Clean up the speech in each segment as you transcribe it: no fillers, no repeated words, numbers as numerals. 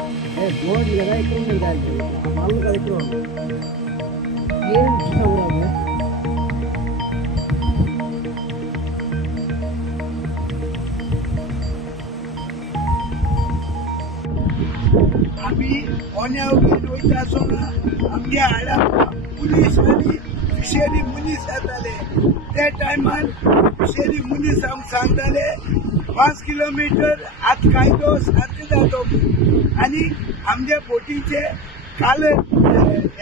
Board लगाए कौन नहीं डालते मालूम का इतना ये हो रहा है। आम्ही ओण्यावरून वयता आसतना आमगे हाडा पुलीस आनी फिशरी मनीस येताले त्या टायमार फिशरी मनीस आमकां सांगताले 5 किलोमीटर आत कायदो सारको जातो आनी आमगे बोटीचे काले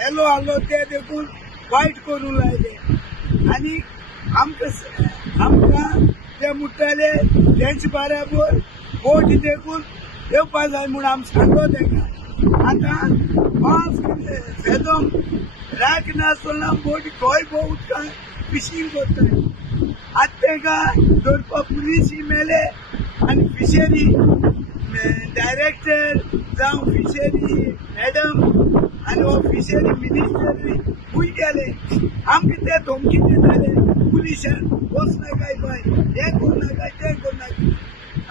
येलो आलो ते देखून वायट करूंक लायले आनी आमकां ते म्हणटाले तेंचे बराबर बोट देखून येवपा जाय म्हूण आमी सांगलो तेंकां आतां 5 फेदोम राख नासतना बोट गोंय भोव उदकां फिशींग करताय आतां तेंकां धरपा पुलीस मेले आनी फिशरी डायरेक्टर जावं फिशरी मॅडम आनी हो फिशरी मिनिस्टर खूंय गेले आमकां ते धमकी दिताले पुलिसान वचनाकाय बाय हें करनाकाय तें करनाकाय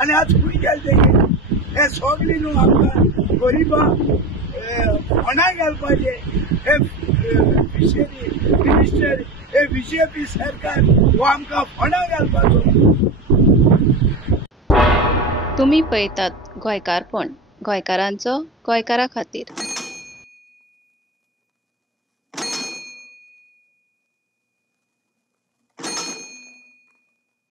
आनी आतां खूंय गेले तेगे हे सगळी न्हू आमकां गरिबांक फोंडा घालपाचें हे फिशरी मिनिस्टर हे बीजेपी सरकार हो आमकां फोंडा घालपाचो। तुम्ही पळयतात गोंयकारपण, गोंयकारांचो गोंयकारा खातीर।